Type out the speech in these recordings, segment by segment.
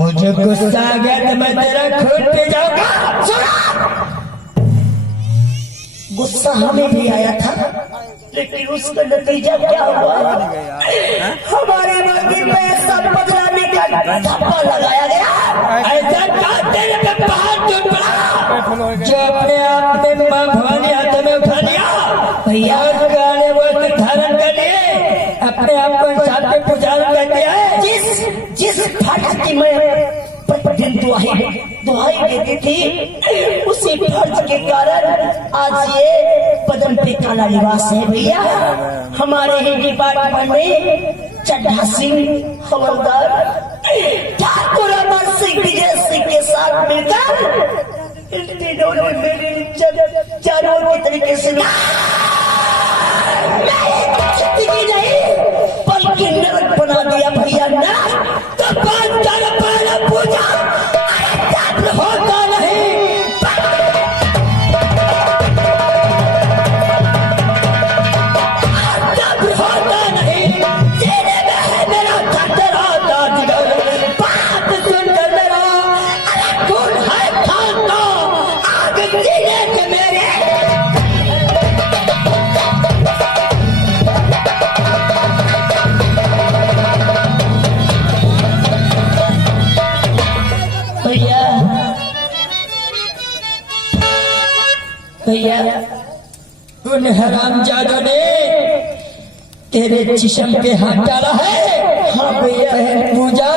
मुझे गुस्सा आ गया तो मैं तेरा खून पी जाऊंगा। गुस्सा हमें भी आया था, लेकिन उसका नतीजा क्या हुआ? हमारे मंदिर में ऐसा बदलाने का धब्बा लगाया गया, ऐसा तेरे पे पहाड़ टूट पड़ा जो अपने आप में माँ भवानी हाथ में उठा लिया भैया। गाने वस्त्र धारण कर लिए अपने आप को साथ में पुजारी कर दिया है। जिस फर्ज की मैं प्रतिदिन दुहाई देती थी, उसी फर्ज के कारण आज ये बदन पे काला लिबास है भैया। हमारे ही डिपार्टमेंट में चड्ढा सिंह हवलदार ठाकुर अमर सिंह विजय सिंह के साथ मिलकर इन तीनों ने मेरी इज्जत जानवर की तरीके से नहीं बल्कि नरक बना दिया भैया। ना तो बात कर पाना पूजा होता नहीं। होता नहीं तेरे में है मेरा खतरा जिगर। बात सुनकर मेरा खून है खाना आग सीने के मेरे। भैया उन हरामजादों ने तेरे जिस्म पे हाथ डाला है। हाँ भैया पूजा,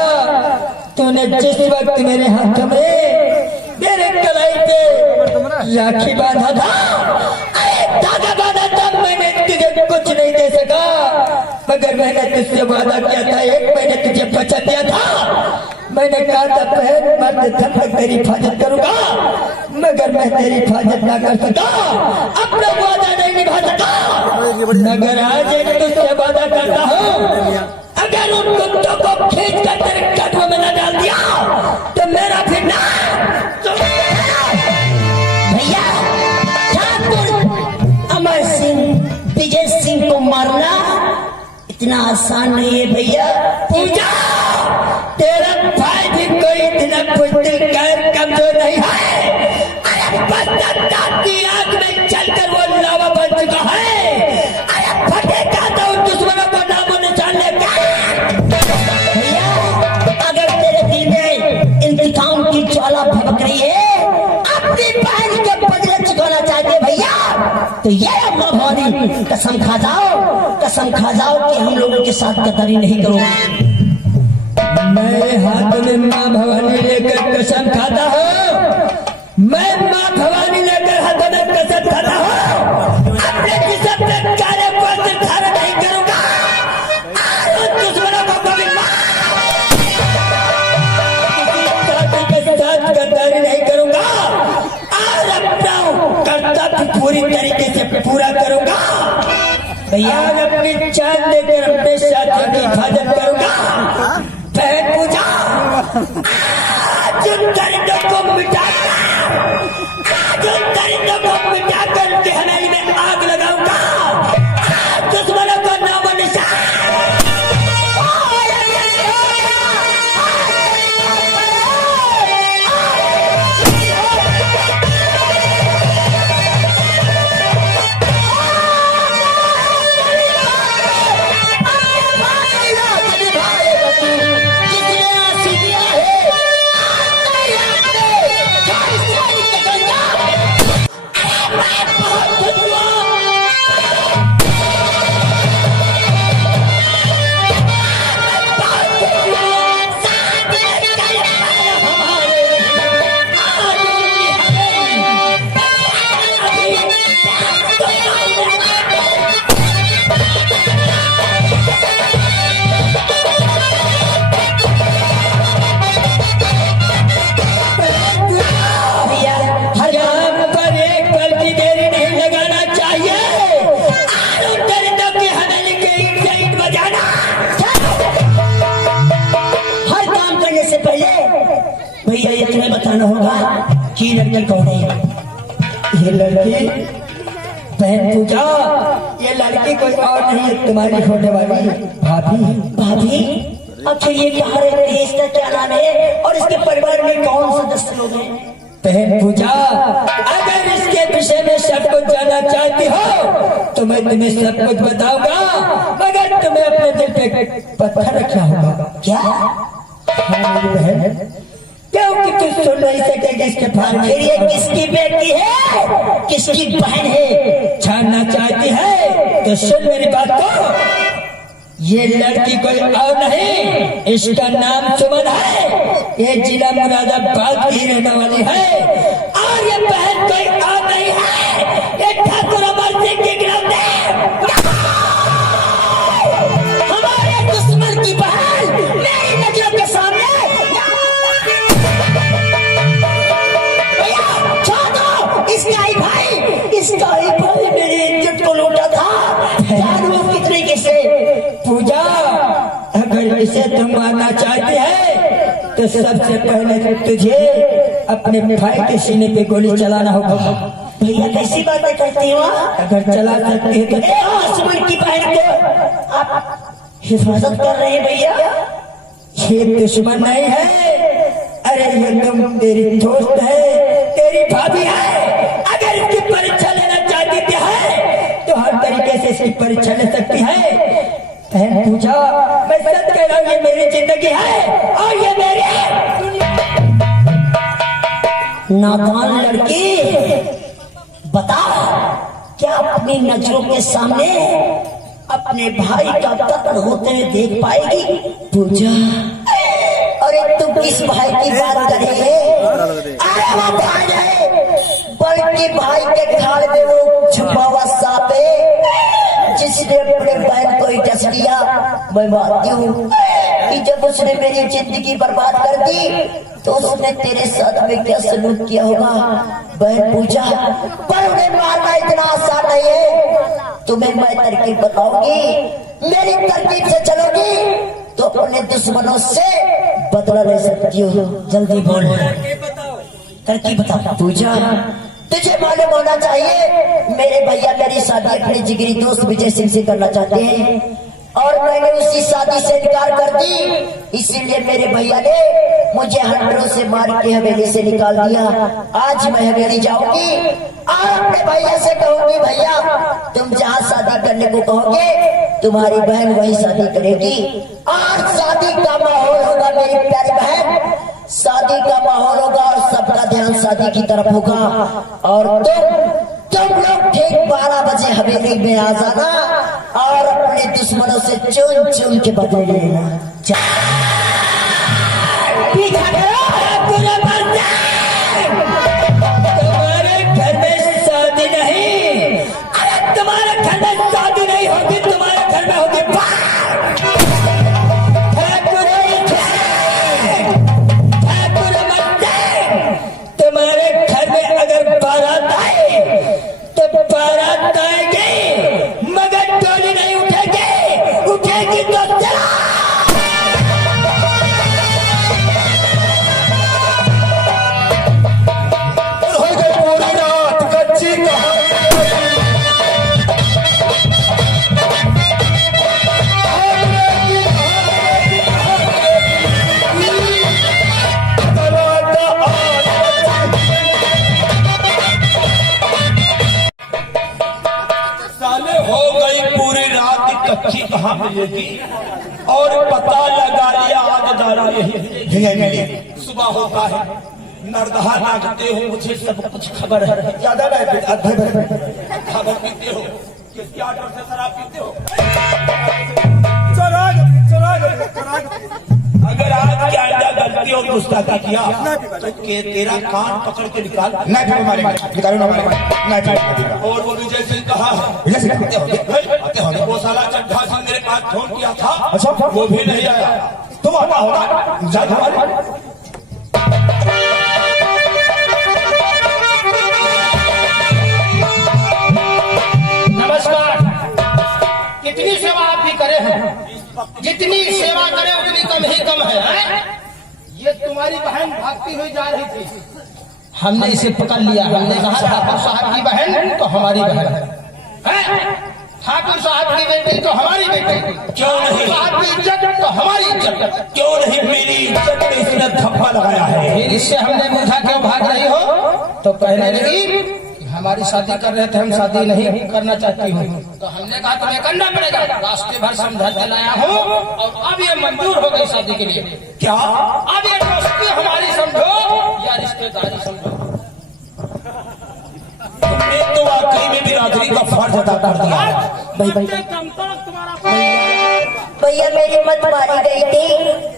तूने जिस वक्त मेरे हाथ में मेरे कलाई पे राखी बांधा था, धागा बांधा था, मैंने तुझे कुछ नहीं दे सका, मगर मैंने तुझसे वादा किया था, एक महीने तुझे बचा दिया था। मैंने कहा था बहन मर्द तक तेरी हिफाजत करूंगा, मगर मैं तेरी हिफाजत ना कर सका, अपना वादा नहीं निभा सका। मगर आज एक तुझसे वादा करता हूँ, अगर उन कुत्तों को खींच कर तेरे कदमों में न डाल दिया तो मेरा फिर ना भैया। ठाकुर अमर सिंह विजय सिंह को मारना इतना आसान नहीं है भैया। पूजा, तेरा भाई भी कोई इतना बुज़दिल गैर कमजोर नहीं है। अरे पश्चाताप की आग में जलकर वो लावा बन चुका है। अरे फटेगा तो उन दुश्मनों को नामो निशान लेगा। भैया अगर तेरे दिल में इंतकाम की ज्वाला भड़क रही है, अपनी बहन के बदले चुकाना चाहते भैया, तो ये अम्मा भवानी कसम खा जाओ कि हम लोगों के साथ गद्दारी नहीं करोगे। मैं हाथ में माँ भवानी लेकर कसम खाता हूँ, मैं माँ भवानी लेकर हाथ में कसम खाता हूँ, अपने जिस्म पे काले वस्त्र धारण नहीं करूंगा और उन दुश्मनों को कभी के साथ गद्दारी नहीं करूंगा और अपना कर्तव्य पूरी तरीके से पूरा करूंगा। भैया अपनी जान देकर अपने साथियों की हिफाजत करूंगा। बहन पूजा, आज उन दरिद्रों को मिटाकर उनकी हवेली में आग लगाऊंगा। दुश्मनों को नामो निशान। बताना होगा कि लड़की कौन है। ये लड़की बहन पूजा, ये लड़की कोई और नहीं है, तुम्हारी होने वाली भाभी। भाभी आखिर ये कहाँ रहते हैं, इसका क्या नाम है और इसके परिवार में कौन सदस्य लोग हैं? बहन पूजा, अगर इसके विषय में सब कुछ जानना चाहती हो तो मैं तुम्हें सब कुछ बताऊंगा, मगर तुम्हें अपने दिल पे पत्थर रखना होगा। क्या? हाँ मेरी बहन, क्योंकि तू सुन नहीं सकेगी इसके फार। आखिर ये किसकी बेटी है, किसकी बहन है? जानना चाहती है तो सुन मेरी बात को। ये लड़की कोई और नहीं, इसका नाम सुमन है, ये जिला मुरादाबाद की रहने वाली है, और ये बहन कोई और नहीं है, ये ठाकुर अमर सिंह की गिरफ्त है। हमारे दुश्मन की बहन मेरी नजरों के सामने। भैया छोड़ दो, इसका ही भाई मेरी इज्जत को लूटा था, जानू किस तरीके से। पूजा, अगर इसे तुम मारना चाहती है तो सबसे पहले तुझे अपने भाई के सीने पे गोली चलाना होगा। भैया कैसी बातें करती हो? अगर चला सकती है तो सुमन की बहन को आप हिफाजत कर रहे हैं भैया? ये दुश्मन नहीं है, अरे ये तुम तेरी दोस्त है, तेरी भाभी है। अगर इसकी परीक्षा लेना चाहती है तो हर तरीके से इसकी परीक्षा ले सकती है। बहन पूजा, मैं सच कह रहा हूँ, ये मेरी जिंदगी है और ये मेरी नादान लड़की, बता क्या अपनी नजरों के सामने अपने भाई का कत्ल होते हुए देख पाएगी? पूजा, अरे तू किस भाई की बात कर रही है? अरे वो भाई है, बल्कि भाई के खाल में वो छुपा हुआ सांप है जिसने अपने बहन को ही डस लिया। मैं मानती हूँ कि जब उसने मेरी जिंदगी बर्बाद कर दी तो उसने तेरे साथ में क्या सलूक किया होगा बहन पूजा। पर उन्हें मारना इतना आसान नहीं है। तुम्हें मैं तरकीब बताऊंगी, मेरी तरकीब से चलोगी तो अपने दुश्मनों से बदला ले सकती हो। जल्दी बोल, तरकीब बता। पूजा, तुझे मालूम होना चाहिए मेरे भैया मेरी शादी अपने जिगरी दोस्त विजय सिंह से करना चाहते हैं और मैंने उसी शादी से इनकार कर दी, इसीलिए मेरे भैया ने मुझे हंटरों से मार के हवेली से निकाल दिया। आज मैं हवेली जाऊंगी और अपने भैया से कहूंगी, भैया तुम जहाँ शादी करने को कहोगे तुम्हारी बहन वही शादी करेगी और शादी का माहौल होगा मेरी प्यारी बहन, शादी का माहौल होगा और सबका ध्यान शादी की तरफ होगा। और तुम लोग ठीक 12 बजे हवेली में आ जाना और अपने दुश्मनों से चुन चुन के बदले लेना। पीछा करो। तुम्हारे घर में शादी नहीं, अरे तुम्हारे घर में शादी नहीं होगी, तुम्हारे घर में होगी तुम्हारे घर में अगर बारात आए तो बारात आएगी मगर टोली नहीं उठेगी, उठेगी तो चला। कच्ची कहाँ मिलेगी और पता लगा लिया आगदार यही। सुबह होता है, नरदहा नाचते हो, मुझे सब कुछ खबर है। ज्यादा खबर पीते हो, क्या डर से शराब पीते हो? अगर आज क्या गलती और गुस्ताखी किया तो तेरा कान पकड़ के निकाल। और वो विजय सिंह कहा है, वो साला चड्ढा सिंह मेरे पास फोन किया था, वो भी नहीं आया। तुम आता होगा। नमस्कार। कितनी सेवा आप भी करे हैं, जितनी सेवा करे उतनी कम ही कम है। ये तुम्हारी बहन भागती हुई जा रही थी, हमने इसे पकड़ लिया। हमने कहा ठाकुर साहब की बहन तो हमारी बहन है। ठाकुर साहब की बेटी तो हमारी बेटी, क्यों नहीं? साहब की इज्जत तो हमारी इज्जत। क्यों नहीं मेरी इज्जत में इसने धब्बा लगाया है? फिर इससे हमने पूछा क्यों भाग रही हो, तो कहने लगी कि हमारी शादी कर रहे थे, हम शादी नहीं करना चाहती हूँ। तो हमने कहा तुम्हें करना पड़ेगा, रास्ते भर समझा के लाया हूँ और अब ये मंजूर हो गई शादी के लिए। क्या? अब ये दोस्ती हमारी समझो या रिश्तेदारी समझो। तुमने तो वाकई में बिरादरी का फर्ज अदा कर दिया है। भैया मेरी मत मारी गई थी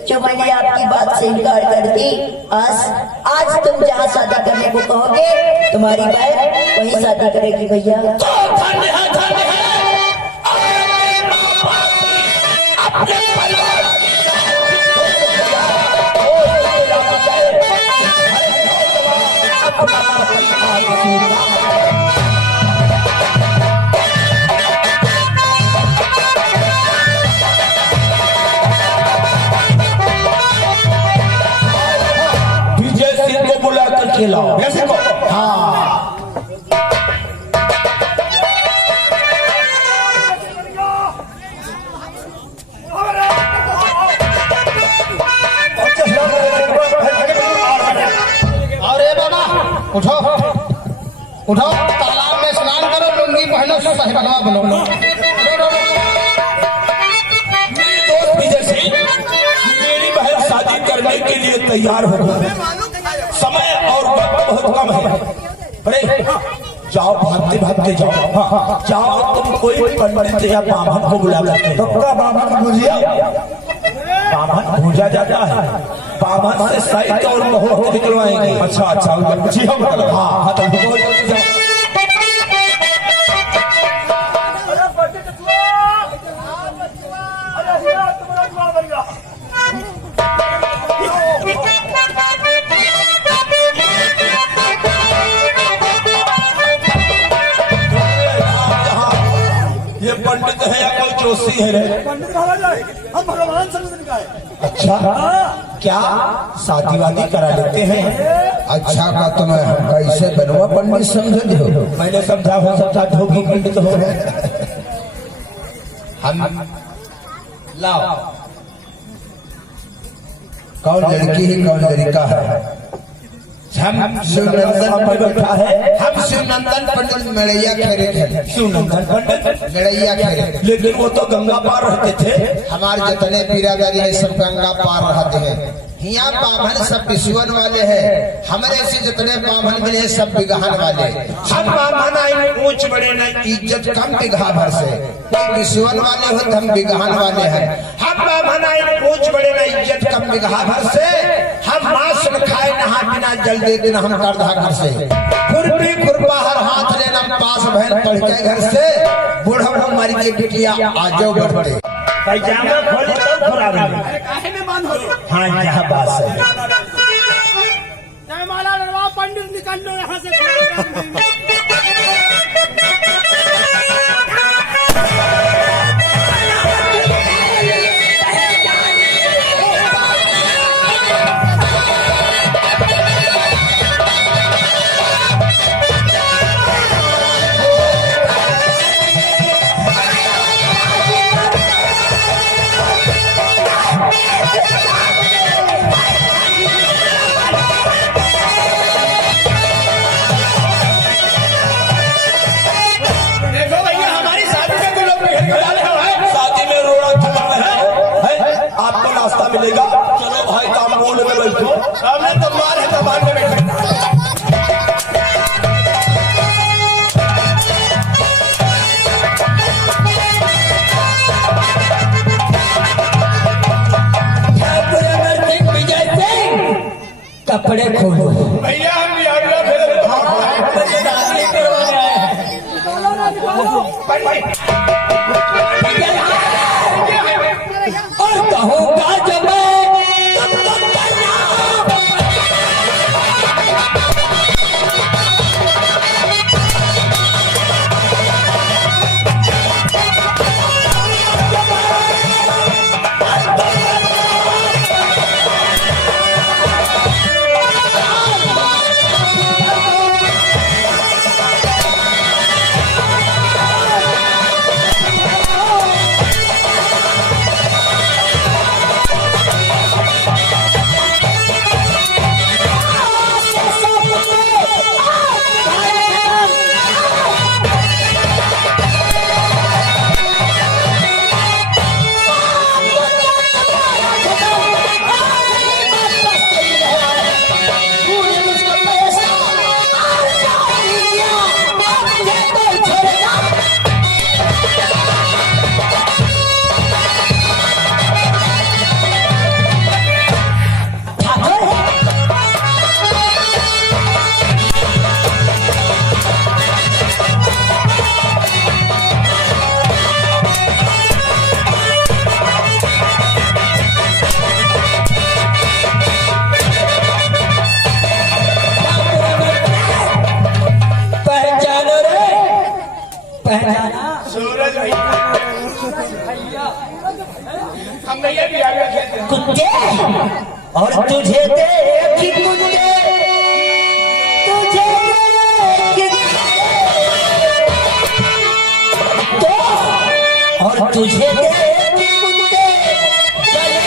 जो मैंने आपकी बात से इनकार कर दी। आज तुम जहाँ शादी करने को कहोगे तुम्हारी बहन वही शादी करेगी भैया। धन्य है, धन्य है। अपने परिवार विजय सिंह को बुला कर के लाओ। वैसे को हाँ अरे बाबा उठो उठो, तालाब में स्नान करो, लुंगी पहनो, साहिबा बनो। मेरे दोस्त विजय सिंह, मेरी बहन शादी करने के लिए तैयार हो गई। समय और वक्त बहुत कम है। अरे जाओ, भागते भागते जाओ। जाओ, तुम कोई पंडित या बामन को बुला करके। तो क्या बामन भूजिया? बामन भूजा जाता है, बामन से साहित्य और मुहूर्त निकलवाएंगे। अच्छा अच्छा, हाँ तो ये पंडित है या कोई जोशी है रे? पंडित हम भगवान समझ का है। अच्छा, क्या शादी वादी करा लेते हैं? अच्छा का तुम कैसे बनवा पंडित समझ हो? मैंने समझा हो सकता ढोगी पंडित हो गए। हम लाओ, कौन लड़की है कौन लड़का है? हम शिवनंदन पर बैठा है। हम शिवनंदन पंडित मेड़ैया खेरे थे। शिवनंदन पंडित मेड़ैया खेरे, लेकिन वो तो गंगा पार रहते थे। हमारे जितने बिरादरी है सब गंगा पार रहते हैं। यहाँ बामन सब विश्वन वाले हैं, हमारे से जितने बामन मिले सब बिगहन वाले। हम बामन आए ऊंच बड़े न इज्जत कम बिगहा भर से, विश्वन वाले हो तो हम बिगहन वाले हैं। हम बामन आए ऊंच बड़े न इज्जत कम बिगहा भर से, हम मांस खाए नहा बिना जल दे दिन हम करधा घर से। खुरपी खुरपा हर हाथ लेना पास बहन पढ़ के घर से, बूढ़ा मर के बिटिया आजो बढ़ते। पैजामा खोले तो खुराबे। हाँ, यह बात है। जयमाला लड़वा, पंडित निकाल लो यहाँ से। मिलेगा। चलो भाई, काम मोल में बैठो। सामने तलवार है, तलवार में बैठो। विजय सिंह, कपड़े खोलो। भैया हम भी आगरा फिर और कहूँगा जब नहीं भी आ गया कुत्ते और तुझे देखी कुत्ते तुझे देखी तो और तुझे देखी कुत्ते चले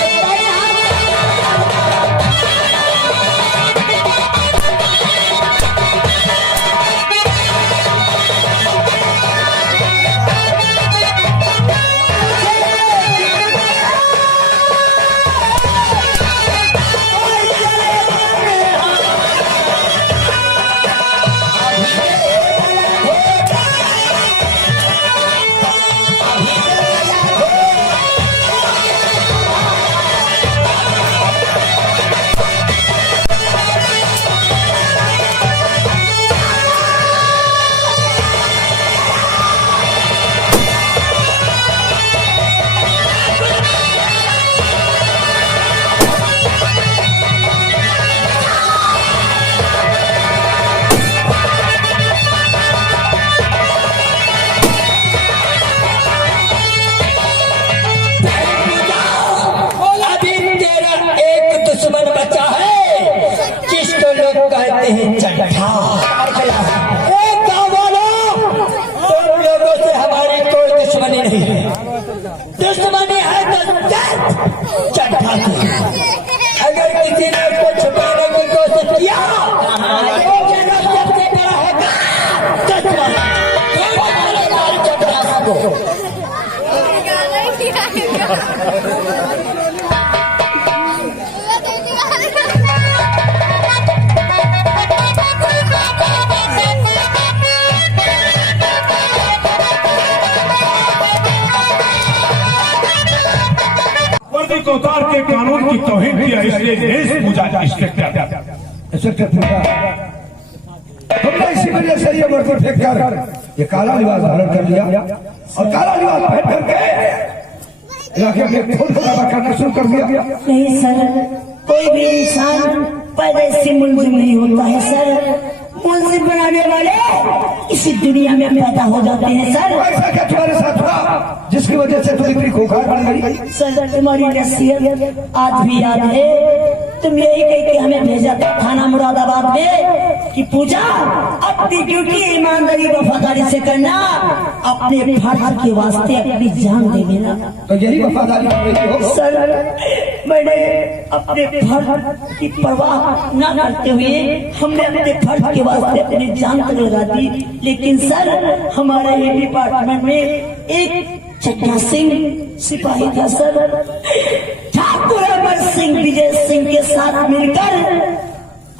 दुश्मनी है तो चढ़ा दे। अगर किसी ने उसको छुपाने की कोशिश किया तो मेरा सबसे बड़ा होगा दुश्मन। चढ़ा दो। वर्दी को उतार के कानून की तौहीन किया, इसलिए देश पूजा हमने इसी वजह से ये वर्दी फेंक कर ये काला लिबास धारण कर लिया और काला लिबास पहन करके इलाके में खून खराबा करना शुरू कर दिया। नहीं सर, कोई भी इंसान पैदा से मुलजिम नहीं होता है सर। मुलजिम बनाने वाले इसी दुनिया में पैदा हो जाते हैं सर। ऐसा क्या तुम्हारे साथ हुआ जिसकी वजह से तुम इतनी खूंखार बन गई? सर तुम्हारी नसीहत आज भी याद है। तुम यही कह के हमें भेजा था थाना मुरादाबाद में कि पूजा अपनी ड्यूटी ईमानदारी वफादारी से करना, अपने फर्ज के वास्ते अपनी जान दे देना। तो यही वफादारी हो सर, मैंने अपने फर्ज की परवाह न करते हुए हमने अपने फर्ज के वास्ते अपनी जान तक लगा दी। लेकिन सर हमारे ये डिपार्टमेंट में एक चड्ढा सिंह सिपाही था सर। ठाकुर अमर सिंह विजय सिंह के साथ मिलकर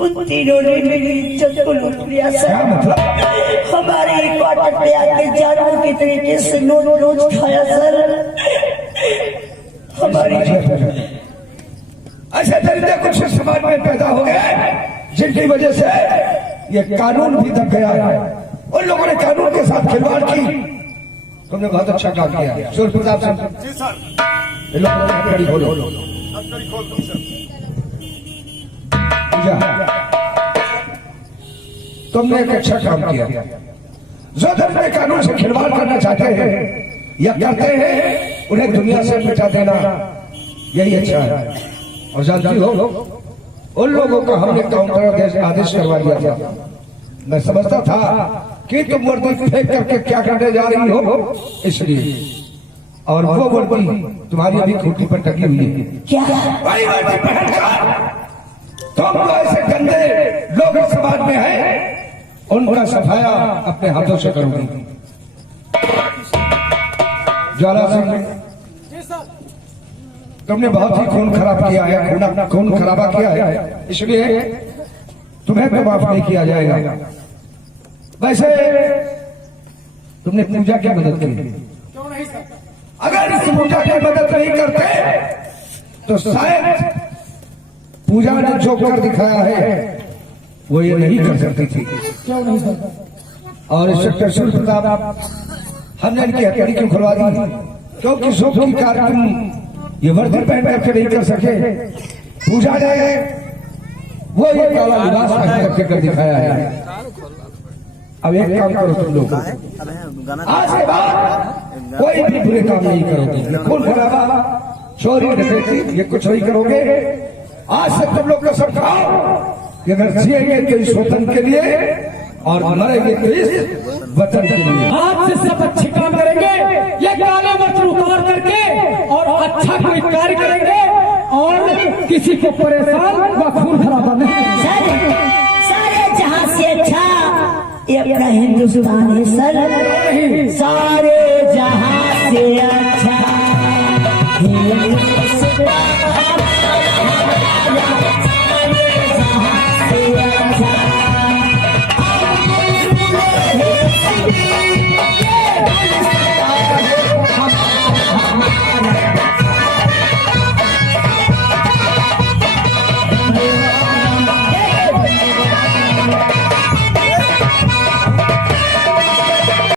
उन तीनों ने मेरी इज्जत को लूट लिया सर। हमारे क्वार्टर पे आके जानवर के तरीके से नोच खाया सर। हमारी ऐसे तरीके कुछ समाज में पैदा हो गए जिनकी वजह से ये कानून भी दब गया है। उन लोगों ने कानून के साथ खिलवाड़ की। तुमने बहुत अच्छा काम किया सूर्य प्रताप सिंह। कड़ी खोलो। तुमने एक अच्छा काम किया। जो अपने कानून से खिलवाड़ करना चाहते हैं या करते हैं उन्हें दुनिया से मिटा देना यही अच्छा है। और जानती हो उन लोगों को हमने काउंटर आदेश करवा दिया था। मैं समझता था कि तुम वर्दी फेंक करके क्या करने जा रही हो, इसलिए। और वो वर्दी तुम्हारी अभी खूंटी पर टकी हुई है। क्या वही वर्दी पहनकर तुम जो ऐसे गंदे लोग इस समाज में हैं उनका सफाया अपने हाथों से करोगी। ज्वाला सिंह तुमने बहुत ही खून खराब किया है, खून खराबा किया है, इसलिए तुम्हें तो माफ नहीं किया जाएगा। वैसे तुमने पूजा की मदद की। अगर इस पूजा की मदद नहीं करते तो शायद पूजा ने जो कर दिखाया है वो ये नहीं कर सकती थी। और इंस्पेक्टर सूर्य प्रताप हमने इनकी हथकड़ी क्यों खुलवा दी? क्योंकि शोक की कार्यक्रम ये वर्दी पहन करके नहीं कर सके। पूजा ने वो ये काला लिबास पहन करके कर दिखाया है। अब एक काम करो तुम लोग, आज के बाद कोई भी बुरे काम नहीं करोगे। खून खराबा चोरी डकैती ये कुछ नहीं करोगे। आज से तुम लोग कसम खाओ कि अगर जिएंगे तो इस वतन के लिए और मरेंगे तो इस वतन के लिए। आज से सब अच्छे काम करेंगे, ये काले वस्त्र उतार करके और अच्छा कोई कार्य करेंगे और किसी को परेशान व खून खराबा नहीं। सारे जहां से अच्छा ये अपना हिंदुस्तान है सर। सारे जहां से अच्छा हिंदुस्तान